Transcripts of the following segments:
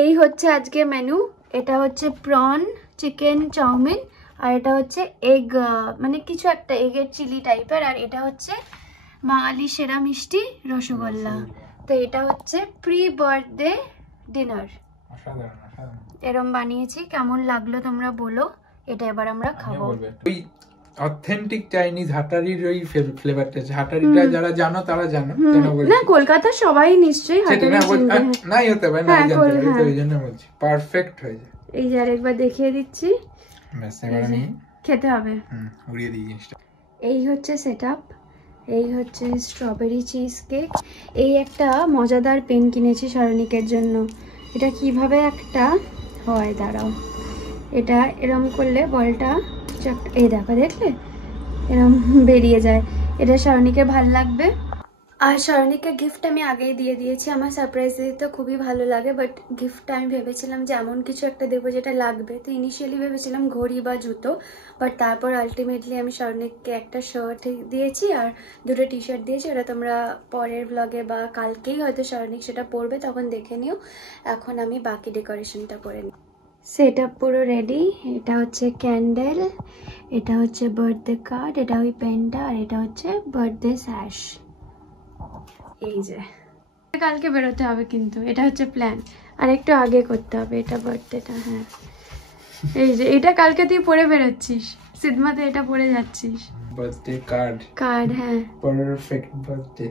এই হচ্ছে আজকে মেনু। এটা হচ্ছে প্রন চিকেন চাউমিন, আর এটা হচ্ছে এগ মানে কিছু একটা এগের চিলি টাইপের, আর এটা হচ্ছে বাঙালি সেরা মিষ্টি রসগোল্লা। তো এটা হচ্ছে প্রি বার্থডে ডিনার। এরম বানিয়েছি, কেমন লাগলো তোমরা বলো। এটা এবার আমরা খাবো। ওই অথেন্টিক চাইনিজ হাটারির ওই ফ্লেভারটা, হাটারিটা যারা জানো তারা জানো, কেন বলছি না কলকাতা সবাই নিশ্চয়ই হাটারি চিনবে। নাই হতে পারে, নাই জানতে পারে, তো এই জন্য বলছি পারফেক্ট হয়ে যায়। এই যে আরেকবার দেখিয়ে দিচ্ছি, ব্যাস এবার আমি খেতে হবে। উড়িয়ে দিই জিনিসটা। এই হচ্ছে সেটআপ, এই হচ্ছে স্ট্রবেরি চিজ কেক। এই একটা মজাদার পেন কিনেছি শারনিকের জন্য। এটা কিভাবে একটা হয় দাঁড়াও, এটা এরম করলে বলটা এই দেখো, দেখলে এরম বেরিয়ে যায়। এটা শারনিকে ভাল লাগবে। আর শারনিকে গিফট আমি আগেই দিয়ে দিয়েছি। আমার সারপ্রাইজ দিতে তো খুবই ভালো লাগে, বাট গিফটটা আমি ভেবেছিলাম যে এমন কিছু একটা দেবো যেটা লাগবে। তো ইনিশিয়ালি ভেবেছিলাম ঘড়ি বা জুতো, বাট তারপর আলটিমেটলি আমি শারনিককে একটা শার্ট দিয়েছি আর দুটো টি শার্ট দিয়েছি। ওটা তোমরা পরের ব্লগে বা কালকেই হয়তো শারনিক সেটা পরবে, তখন দেখে নিও। এখন আমি বাকি ডেকোরেশনটা করে নিই। সেটআপ পুরো রেডি। এটা হচ্ছে ক্যান্ডেল, এটা হচ্ছে বার্থডে কার্ড, এটা ওই পেনটা, আর এটা হচ্ছে বার্থডে স্যাশ। এই যে কালকে বেরোতে হবে, কিন্তু এটা হচ্ছে প্ল্যান। আর একটু আগে করতে হবে এটা বার্থডেটা। হ্যাঁ এই যে এটা কালকে তুই পরে বেরোচ্ছিস, সিদমাতে এটা পরে যাচ্ছিস। বার্থডে কার্ড, হ্যাঁ পারফেক্ট বার্থডে।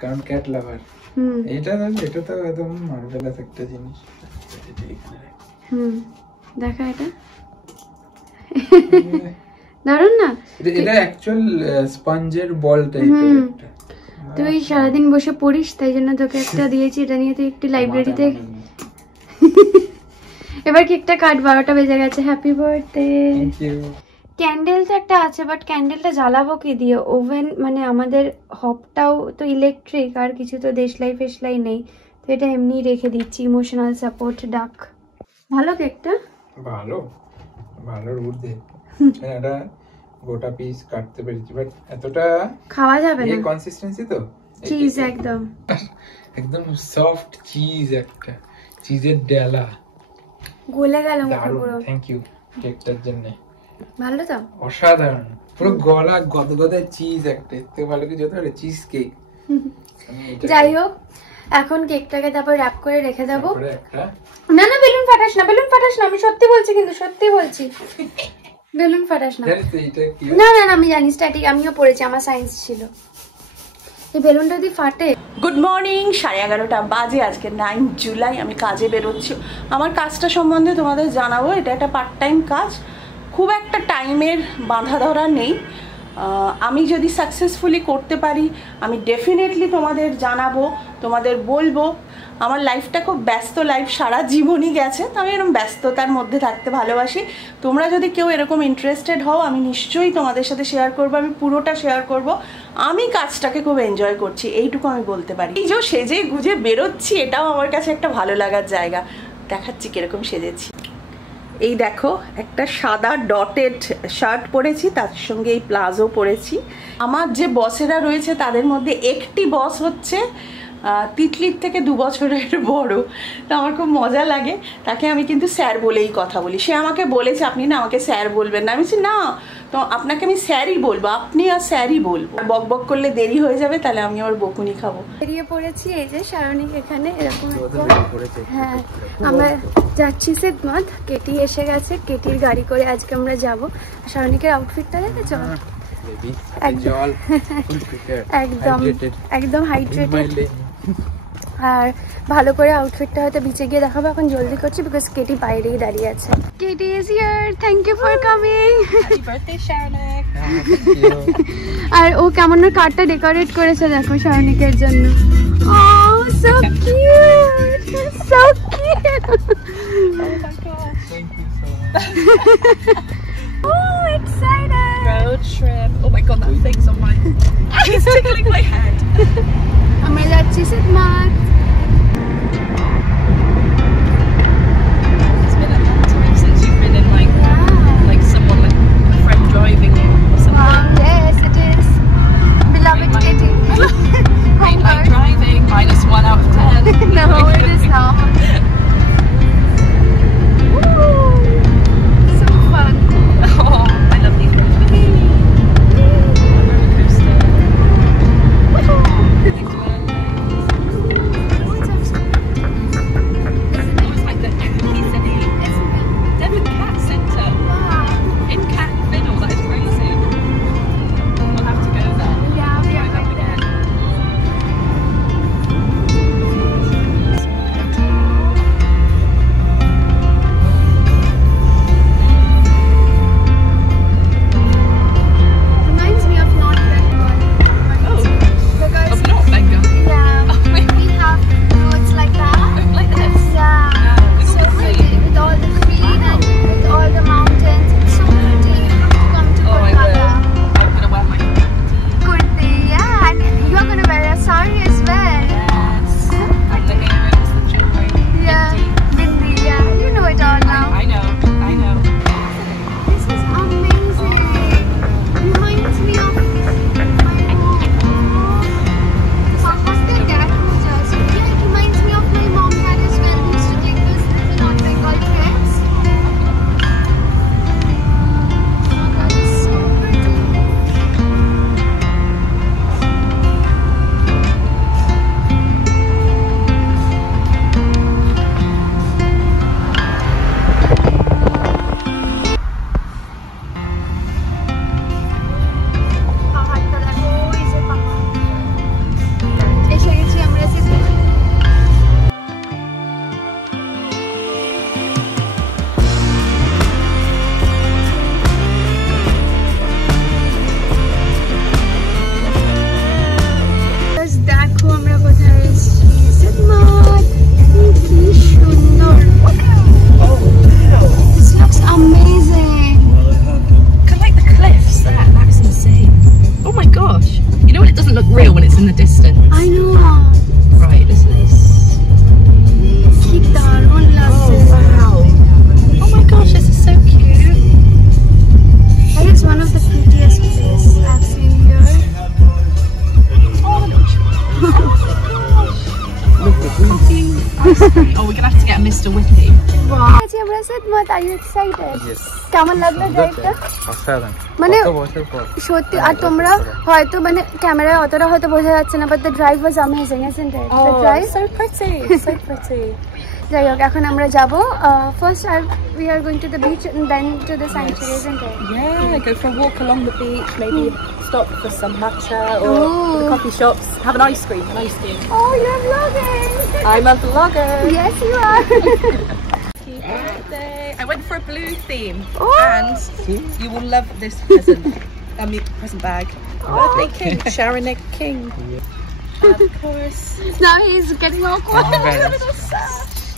কারণ ক্যাট লাভার। এটা তো একদম মার্ভেলাস একটা জিনিস। দেখা এটা দারুন না? এটা অ্যাকচুয়াল স্পঞ্জের বল টাইপের একটা। তুই সারাদিন বসে পড়িস, তাই জন্য তোকে একটা দিয়েছি। এটা নিয়ে তুই একটু লাইব্রেরিতে। এবার কেকটা কাট, 12টা বেজে গেছে। Happy birthday. ক্যান্ডেল তো একটা আছে, বাট ক্যান্ডেলটা জ্বালাবো কি দিয়ে? ওভেন মানে আমাদের হবটাও তো ইলেকট্রিক, আর কিছু তো দেশলাই ফেসলাই নেই, তো এটা এমনি রেখে দিচ্ছি। ইমোশনাল সাপোর্ট ডাক। ভালো কেকটা, ভালো ভালো ঊর্ধ্বে। এটা গোটা পিস কাটতে পেরেছি, বাট এতটা খাওয়া যাবে না। এই কনসিস্টেন্সি তো চিজ একদম একদম সফট চিজ, একটা চিজের ডালা গলে গেল মুখে পুরো। থ্যাংক ইউ কেকটার জন্য। ভালো তো? অসাধারণ, পুরো গলা গদগদে চিজ একটা। এতে ভালো কি যত চিজ কেক। যাই হোক, এখন কেকটাকে তারপর র‍্যাপ করে রেখে দেবো। না না বেলুন ফাটাস না, বেলুন ফাটাস না, আমি সত্যি বলছি, কিন্তু সত্যি বলছি, বেলুন ফাটাস না। না না আমি জানি স্ট্যাটিক, আমিও পড়েছি, আমার সায়েন্স ছিল। এই বেলুনটা যদি ফাটে। গুড মর্নিং, 11:30 বাজে। আজকে 9 জুলাই। আমি কাজে বেরোচ্ছি। আমার কাজটা সম্বন্ধে তোমাদের জানাবো। এটা একটা পার্ট টাইম কাজ, খুব একটা টাইমের বাঁধা ধরা নেই। আমি যদি সাকসেসফুলি করতে পারি আমি ডেফিনেটলি তোমাদের জানাবো, তোমাদের বলবো। আমার লাইফটা খুব ব্যস্ত লাইফ, সারা জীবনই গেছে, তো আমি এরকম ব্যস্ততার মধ্যে থাকতে ভালোবাসি। তোমরা যদি কেউ এরকম ইন্টারেস্টেড হও, আমি নিশ্চয়ই তোমাদের সাথে শেয়ার করবো। আমি পুরোটা শেয়ার করব। আমি কাজটাকে খুব এনজয় করছি, এইটুকু আমি বলতে পারি। এই যে সেজে গুজে বেরোচ্ছি, এটাও আমার কাছে একটা ভালো লাগার জায়গা। দেখাচ্ছি কিরকম সেজেছি। এই দেখো, একটা সাদা ডটেড শার্ট পরেছি, তার সঙ্গে এই প্লাজো পরেছি। আমার যে বসেরা রয়েছে তাদের মধ্যে একটি বস হচ্ছে তিতলির থেকে 2 বছরের বড়। তো আমার খুব মজা লাগে, তাকে আমি কিন্তু স্যার বলেই কথা বলি। সে আমাকে বলেছে আপনি না আমাকে স্যার বলবেন না। আমি বলছি না, তো আপনাকে আমি স্যারই বলবো, আপনি আর স্যারই বলবো। বক বক করলে দেরি হয়ে যাবে, তাহলে আমি আবার বকুনি খাবো। বেরিয়ে পড়েছি। এই যে শারনিক এখানে এরকম। হ্যাঁ আমরা যাচ্ছি সিদমাত। কেটি এসে গেছে, কেটির গাড়ি করে আজকে আমরা যাব। শারনিকের আউটফিটটা দেখেছো? একদম একদম হাইড্রেটেড, আর ভালো করে আউটফিটটা হয়তো বিচে গিয়ে দেখাবো। এখন জলদি করছি বিকজ কেটি বাইরেই দাঁড়িয়ে আছে। Katie is here, thank you for coming. Happy birthday Sharnik. আর ও কেমন কার্ডটা ডেকোরেট করেছে দেখো শারনিকের জন্য। Oh, so cute, so cute. Oh my gosh, thank you so much. Oh, excited. Road trip. Oh my god, that thing's on my... It's tickling my head. আমরা যাচ্ছি সিদমাত। It's been a long time since you've been in like someone like a friend driving you or something. Yes, it is. Beloved Katie. Green light driving, -1 out of 10. No, it is not. Oh, we're gonna have to get Mr. Whippy. আছি আমরা সিদমত, are you excited? কেমন লাগলো ড্রাইভটা? অসাধারণ, মানে কত বছর পর সত্যি। আর তোমরা হয়তো মানে ক্যামেরায় অতটা হয়তো বোঝা যাচ্ছে না, but the drive was amazing, isn't it? The drive so pretty, so pretty. যাই হোক, এখন আমরা যাব first we are going to the beach and then to the sanctuary, isn't it? Yeah, go for a walk along the beach, maybe stop for some matcha or Ooh. the coffee shops, have an ice cream. Oh, you're vlogging. I'm a vlogger. Yes, you are. Happy birthday. I went for a blue theme. Oh. And you will love this present. Present bag. Birthday King, Sharonik King. Of course. Now he's getting awkward. Oh, very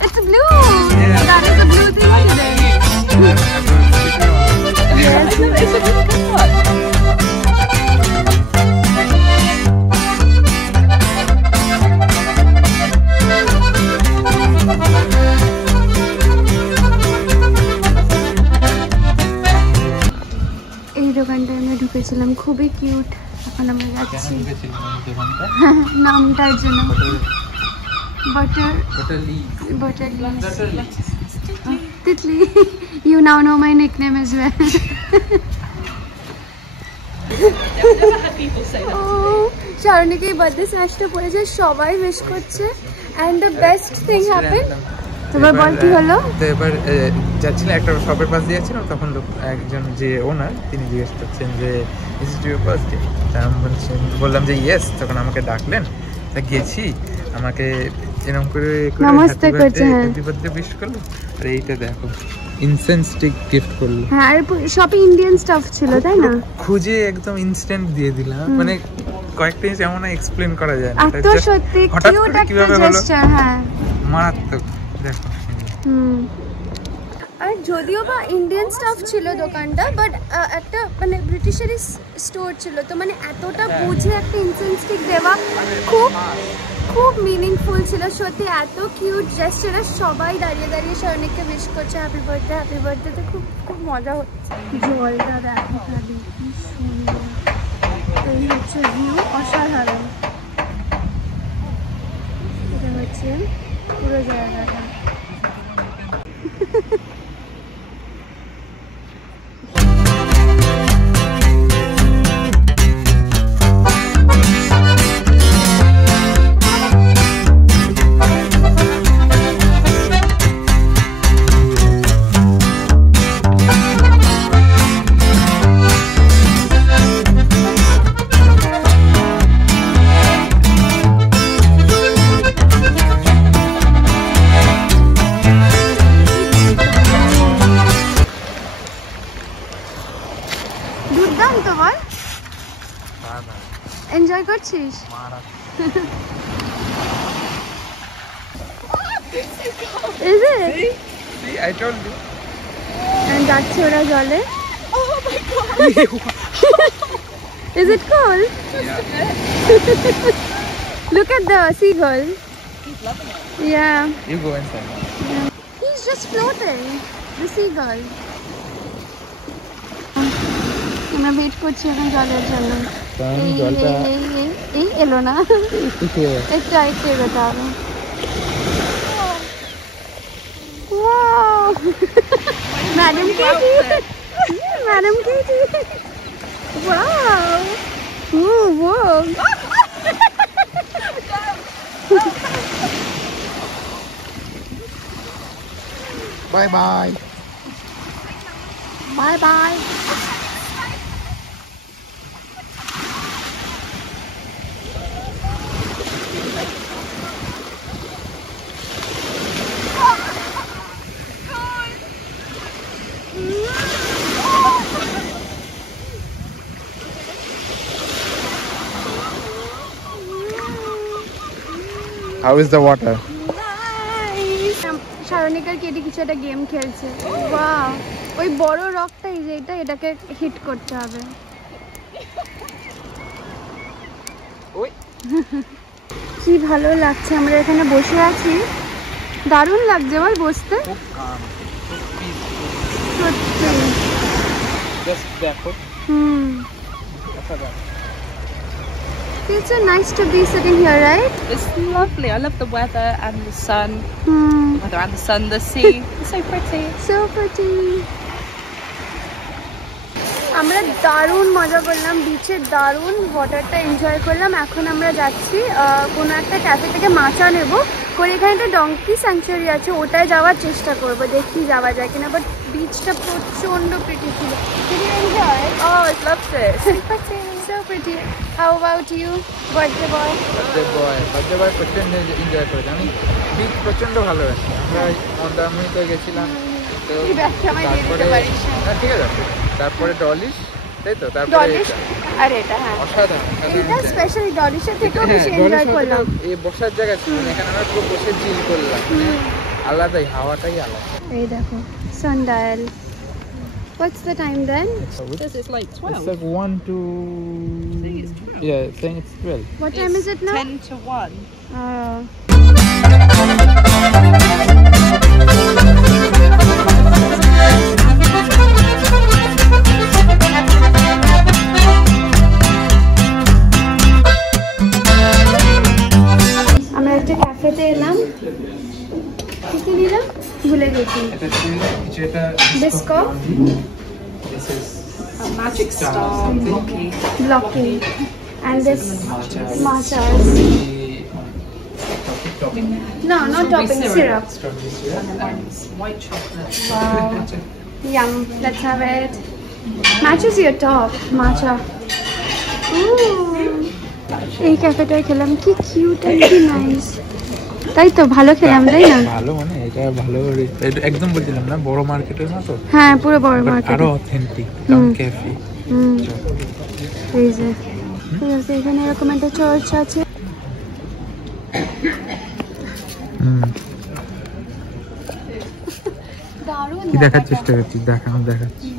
It's blue. Yeah. That is a blue thing. Yes. It's a really good one. এই দোকানটায় আমরা ঢুকেছিলাম, খুবই cute. এখন আমরা যাচ্ছি নামটার জন্য, butter Titli. You now know my nickname as well. Never had people say that. শারণীকে বার্থডে স্ম্যাশটা পড়েছে, সবাই উইশ করছে, and the best thing happened. তোমার বল কি হলো? তো এবার যাচ্ছিলাম একটা শপের পাশ দিয়ে যাচ্ছিলাম, তখন একজন যে ওনার তিনি জিজ্ঞেস করছেন যে ইজ ইট ইউর বার্থডে? তা আমি বললাম যে ইয়েস। তখন আমাকে ডাকলেন, তা গেছি, আমাকে এরকম করে নমস্তে করছে, হ্যাপি বার্থডে উইশ করলো। আর এইটা দেখো, ইনসেন্স স্টিক গিফট করলো। হ্যাঁ, আর সব ইন্ডিয়ান স্টাফ ছিল, তাই না? খুঁজে একদম ইনস্ট্যান্ট দিয়ে দিলাম, মানে কয়েকটা জিনিস এমন এক্সপ্লেন করা যায় না। এত সত্যি কিউট একটা জেস্চার। হ্যাঁ, মারাত্মক। দেখো, আর যদিও বা ইন্ডিয়ান স্টাফ ছিল দোকানটা, বাট একটা মানে ব্রিটিশেরই স্টোর ছিল, তো মানে এতটা বুঝে একটা ইনসেন্স স্টিক দেওয়া খুব খুব মিনিংফুল ছিল সত্যি। এত কিউট জেস্চারে সবাই দাঁড়িয়ে দাঁড়িয়ে শারণীকে উইশ করছে হ্যাপি বার্থডে, তো খুব খুব মজা হচ্ছে। জলটা দেখো খালি কি সুন্দর, এই হচ্ছে ভিউ, অসাধারণ। এটা হচ্ছে পুরো জায়গাটা। এনজয় করছিস? Is it? See, I told you. And যাচ্ছে ওরা জলে। Oh my god! Is it cold? Yeah. Look at the seagull. He's loving it. Yeah. You go inside. He's just floating. The seagull. আমরা wait করছি এখন জলের জন্য। এই এলো না, একটু এগোতে হবে। Madam Katie, madam Katie, wow, wow. Bye bye. Bye bye. How is the water? শারণিকার কেটে কিছু একটা গেম খেলছে। ওয়াও, ওই বড় রকটা এই যে এটাকে হিট করতে হবে। কি ভালো লাগছে, আমরা এখানে বসে আছি, দারুণ লাগছে বল বসতে। সত্যি দেখো। Feels so nice to be sitting here, right? It's lovely. I love the weather and the sun. Weather and the sun, the sea. It's so pretty. So pretty. আমরা দারুণ মজা করলাম, বিচে দারুণ ওয়াটারটা এনজয় করলাম। এখন আমরা যাচ্ছি কোনো একটা ক্যাফে থেকে মাচা নেব, করে এখানে একটা ডঙ্কি স্যাংচুয়ারি আছে, ওটায় যাওয়ার চেষ্টা করবো, দেখি যাওয়া যায় কিনা। বাট বিচটা প্রচণ্ড প্রিটি ছিল। Did you enjoy? Oh, I loved it. So pretty. How about you, birthday boy? Birthday boy প্রচন্ড এনজয় করেছি। আমি বিচ প্রচন্ড ভালোবাসি। আমরা মন্দারমণিতে গেছিলাম, তো তারপরে ঠিক আছে, তারপরে ডলিশ, তাই তো, তারপরে আর এটা হ্যাঁ অসাধারণ এটা স্পেশালি ডলিশের থেকেও বেশি এনজয় করলাম। এই বসার জায়গা ছিল না, এখানে আমরা পুরো বসে চিল করলাম, আলাদাই, হাওয়াটাই আলাদা। এই দেখো সানডায়াল। What's the time then? It's like 12. It's like 1 to... Yeah, I think it's 12. What time is it now? 10 to 1. আমরা একটা ক্যাফেতে এলাম, কি নিলাম ভুলে গেছি। বিস্কো, A magic star blocky, and this matcha. No, not topping, syrup. white chocolate. Wow. Yum. Let's have it. Matches your top, matcha. Ooh. এই ক্যাফেটায় খেলাম, কি কিউট এন্ড কি নাইস। তাই তো, ভালো খেলাম তাই না? ভালো মানে এটা ভালো, একদম বলছিলাম না বড় মার্কেটের মতো। হ্যাঁ, পুরো বড় মার্কেট, আরো অথেন্টিক টাউন ক্যাফে। এই যে এখানে এরকম একটা চার্চ আছে। দারুণ কি দেখার চেষ্টা করছি, দেখাচ্ছি।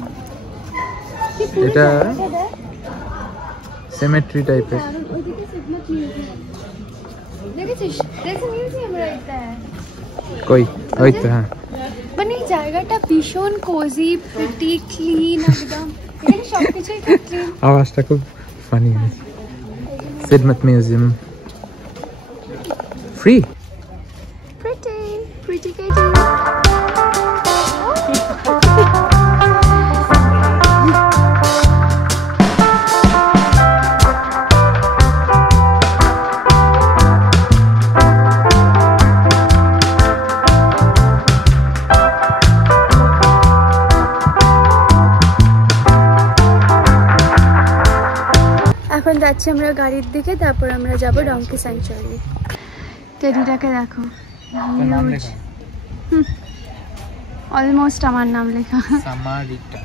এটা সিমেট্রি টাইপের। ওইদিকে সিগনেট মিউজিয়াম দেখেছিস? দেখো মিউজিয়াম রাইট দেয়ার। কই? ওই তো, হ্যাঁ। মানে এই জায়গাটা ভীষণ কোজি, প্রিটি, ক্লিন একদম। এখানে সবকিছুই ক্লিন। আওয়াজটা খুব ফানি আছে। সিডমত মিউজিয়াম ফ্রি। Pretty Katie. এখন যাচ্ছি আমরা গাড়ির দিকে, তারপর আমরা যাব ডঙ্কি স্যাংচুয়ারি। টেডিটাকে দেখো, অলমোস্ট আমার নাম লেখা। সামারিটা।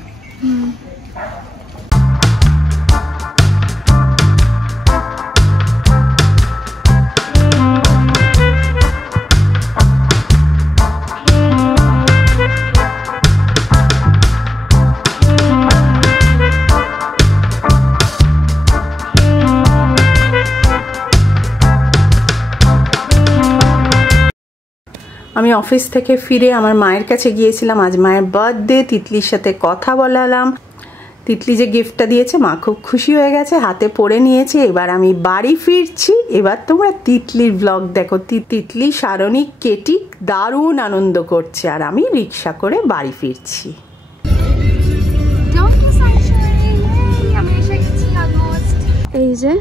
আমি অফিস থেকে ফিরে আমার মায়ের কাছে গিয়েছিলাম, আজ মায়ের বার্থডে। তিতলির সাথে কথা বলালাম। তিতলি যে গিফটটা দিয়েছে মা খুব খুশি হয়ে গেছে, হাতে পরে নিয়েছে। এবার আমি বাড়ি ফিরছি। এবার তোমরা তিতলির ব্লগ দেখো। তিতলি, সারণী, কেটি দারুণ আনন্দ করছে, আর আমি রিক্সা করে বাড়ি ফিরছি। এই যে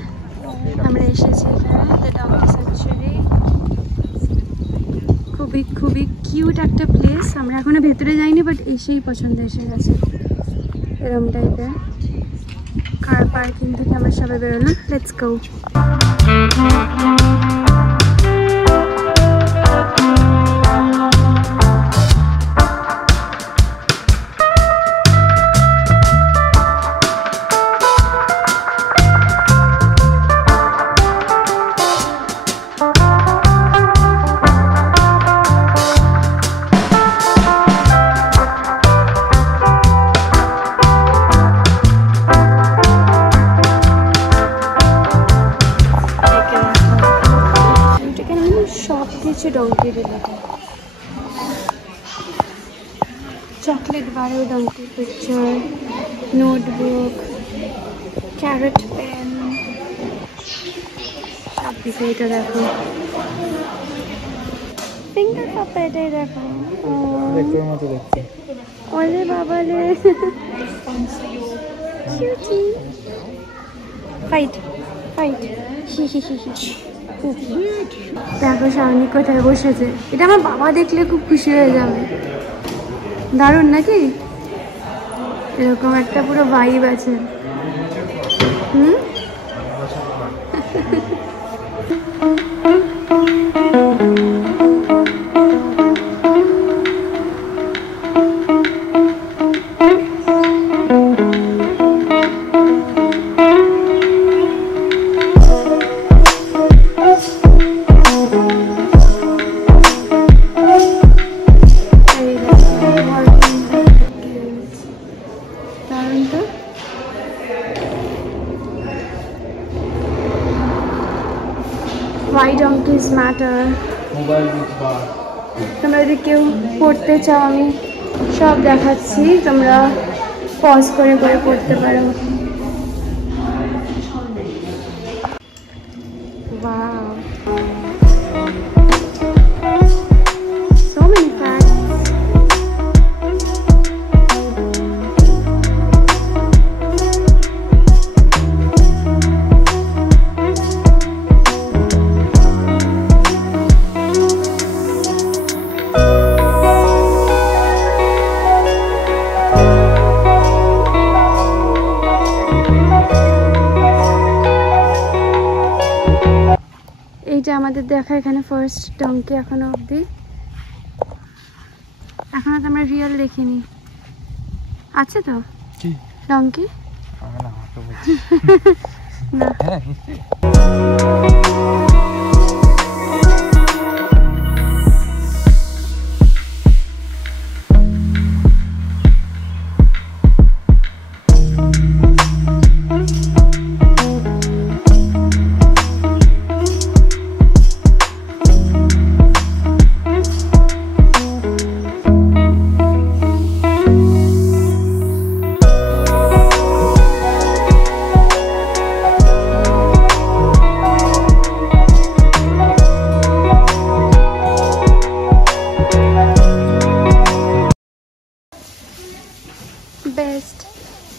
আমরা এসেছি এখানে ডঙ্কি স্যাংচুয়ারি। খুবই কিউট একটা প্লেস। আমরা এখনো ভেতরে যাইনি, বাট এসেই পছন্দ এসে গেছে। এরকম টাইপের কার পার্কিং থেকে আমরা সবাই বেরোলাম। Let's go. ডঙ্কি চকলেট বারো, donkey picture, notebook, carrot pen, এটা দেখো, ফিঙ্গার পাপা, এটাই দেখো। দেখতের মতো দেখতে। ওরে বাবা রে, কিউটি। ফাইট ফাইট, দেখো শাওনি কোথায় বসেছে। এটা আমার বাবা দেখলে খুব খুশি হয়ে যাবে। দারুণ নাকি? এরকম একটা পুরো ভাইব আছে। হুম, Why donkeys matter? তোমরা যদি কেউ পড়তে চাও আমি সব দেখাচ্ছি, তোমরা পজ করে করে পড়তে পারো। Wow. So many facts. এইটা আমাদের দেখা এখানে ফার্স্ট ডঙ্কি এখনো অবধি। এখনো তো আমরা রিয়েল দেখিনি। আছে তো কি ডঙ্কি? না,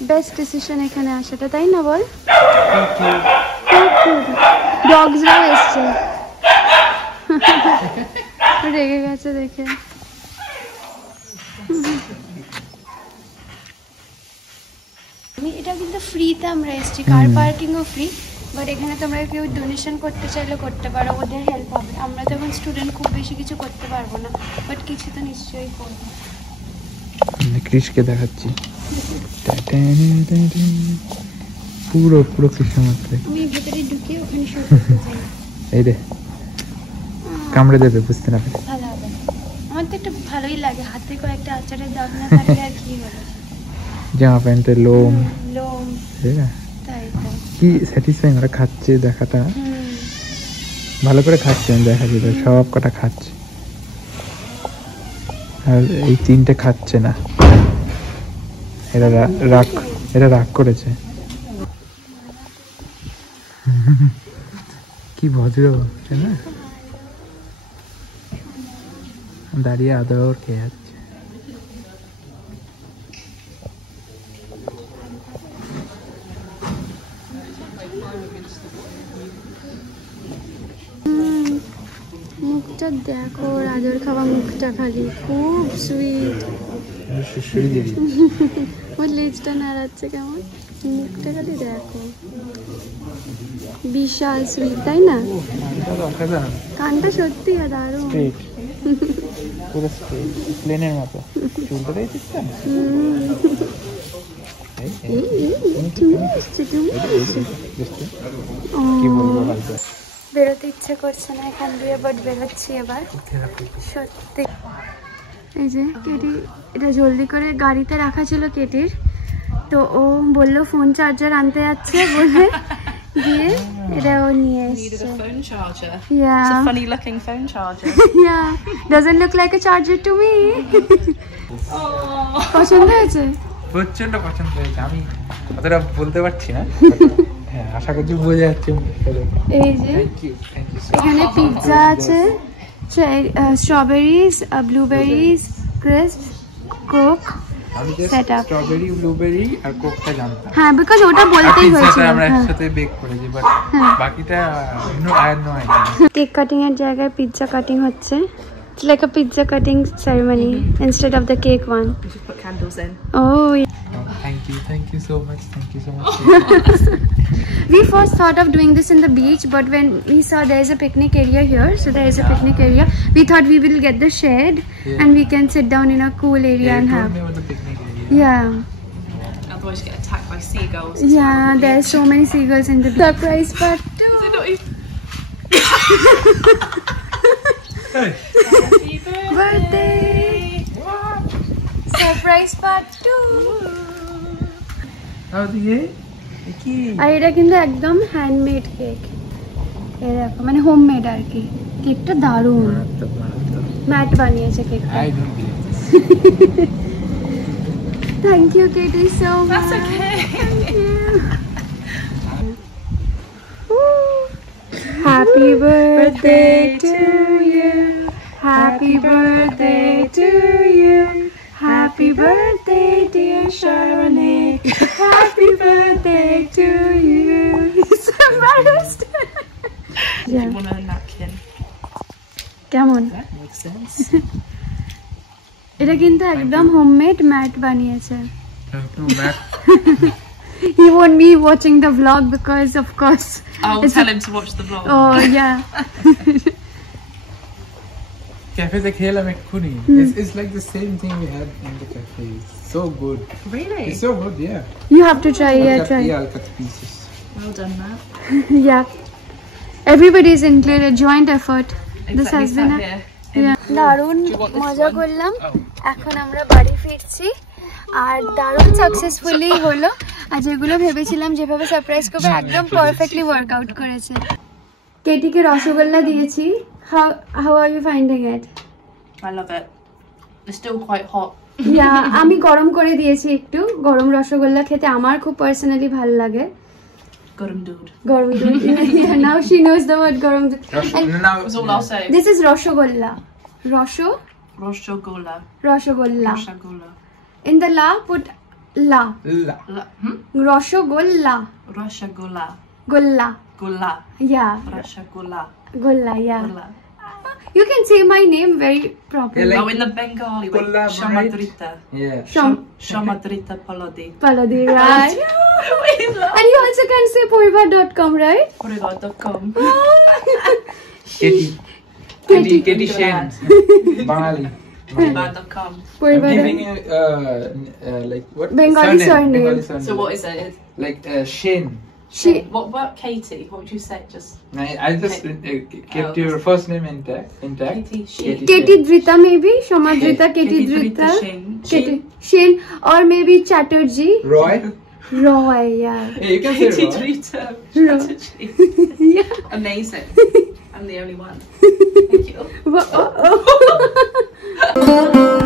বেস্ট ডিসিশন এখানে আসাটা, তাই না বল? ডগসরাও এসছে, রেগে গেছে দেখে। এটা কিন্তু ফ্রিতে আমরা এসছি, কার পার্কিংও ফ্রি, বাট এখানে তোমরা কেউ ডোনেশন করতে চাইলে করতে পারো, ওদের হেল্প হবে। আমরা তো এখন স্টুডেন্ট, খুব বেশি কিছু করতে পারবো না, বাট কিছু তো নিশ্চয়ই করবো। কৃষকে দেখাচ্ছি, পুরো পুরো কৃষ্ণ মাত্র। আমি ভেতরে ঢুকে ওখানে শুরু করতে চাই। এই রে, কামড়ে দেবে, বুঝতে না পারে। ভালো হবে, আমার তো একটু ভালোই লাগে, হাতে কয়েকটা আচারের দাগ না থাকলে আর কি হলো। জামা প্যান্টের লোম, তাই তো কি স্যাটিসফাইং ওরা খাচ্ছে দেখাটা। ভালো করে খাচ্ছে, আমি দেখা যেত সব কটা খাচ্ছে, আর এই তিনটে খাচ্ছে না। এরা রাগ করেছে। কি ভদ্র, তাই না? দাঁড়িয়ে আদর খেয়ে যাচ্ছে। মুখটা দেখো, আদর খাওয়া মুখটা, খালি খুব সুইট। ওর লেজটা নাড়াচ্ছে কেমন, মুখটা খালি দেখো, বিশাল সুইট, তাই না? কানটা সত্যি দারুণ, পুরো প্লেনের মতো। চুলটা দেখছিস তো? বেরোতে ইচ্ছে করছে না এখান দিয়ে, বাট বেরোচ্ছি এবার সত্যি। এই যে কেটি, এটা জলদি করে গাড়িতে রাখা ছিল কেটির, তো ও বললো ফোন চার্জার আনতে যাচ্ছে বলে দিয়ে এটা ও নিয়ে এসেছে। Phone charger. Yeah. It's a funny looking phone charger. Yeah, doesn't look like a charger to me. পছন্দ হয়েছে? প্রচন্ড পছন্দ হয়েছে। আমি অতটা বলতে পারছি না, হ্যাঁ আশা করছি বোঝা যাচ্ছে। এই যে থ্যাংক ইউ এখানে পিৎজা আছে, স্ট্রবেরিজ, ব্লুবেরিজ, ক্রিস্প, কোক। আমি just Set up. Strawberry blueberry আর কোকটা জানতাম। হ্যাঁ, বিকজ ওটা আর বলতেই পিৎজাটা হয়েছিল। আমরা হ্যাঁ। একসাথে বেক করেছি, বাট হ্যাঁ। বাকিটা no I had no idea. Cake cutting এর জায়গায় পিৎজা কাটিং হচ্ছে। It's like a pizza cutting ceremony instead of the cake one. We just put candles in. Oh, yeah. Thank you so much. We first thought of doing this in the beach, but when we saw there is a picnic area here, so there is a picnic area, we thought we will get the shed and we can sit down in a cool area and have. Yeah. Otherwise, you get attacked by seagulls. Yeah, there are so many seagulls in the surprise part too. Happy Birthday! Surprise part 2. আর এটা কিন্তু একদম handmade cake, এরকম মানে homemade আর কি। কেকটা দারুণ, Matt বানিয়েছে কেকটা। Thank you Katie so much. That's okay. Happy birthday to you. Happy birthday to you. Happy birthday dear Sharonik. Happy birthday to you. He's embarrassed. You want a napkin? কেমন? That makes sense. এটা কিন্তু একদম homemade mat বানিয়েছে। Matt. He won't be watching the vlog because of course. I'll it's tell him to watch the vlog. Oh yeah. ক্যাফেতে খেলাম এক্ষুনি। It's like the same thing we had in the cafe. It's so good. Really? It's so good, yeah. You have to try. Yeah, try. Yeah, I'll cut the pieces. Well done, Matt. Yeah. Everybody is included. Joint effort. This has been a দারুণ মজা করলাম। এখন আমরা বাড়ি ফিরছি আর দারুণ successfully হলো। আর যেগুলো ভেবেছিলাম যেভাবে সারপ্রাইজ করবো একদম পারফেক্টলি ওয়ার্কআউট করেছে। কেটিকে রসগোল্লা দিয়েছি। How are you finding it? I love it. It's still quite hot. Yeah, আমি গরম করে দিয়েছি একটু। গরম রসগোল্লা খেতে আমার খুব পার্সোনালি ভালো লাগে। Garam dude. গরম দুধ। Yeah, now she knows the word গরম দুধ। That's all I'll say. This is rasgulla. Roshogola. Rasgulla. Roshogola. In the la put la. Rasgulla. Roshogola. গোল্লা। Gola. Yeah. Roshogola. গোল্লা, yeah. Gola. You can say my name very properly. Yeah, like- Oh, in the Bengali way. Gola, right? Shamadrita. Yeah. Shamadrita Paladi. Paladi, right? And you also can say poribar.com, right? Poribar.com. Katie Shen. Bangali. Poribar.com. I'm Poribar. giving you like what? Bengali surname. Bengali surname. So what is it? Like Shen. She. What about Katie? What would you say? Just I just kept your first name intact. Katie Shen. Katie Drita maybe? Shomadrita, Katie Drita. Shen. Katie Shen or maybe Chatterjee. Roy. Roy, yeah. Hey, you can say Katie Roy. Drita. Ro- Strategy. Yeah. Amazing. I'm the only one. Thank you. Oh.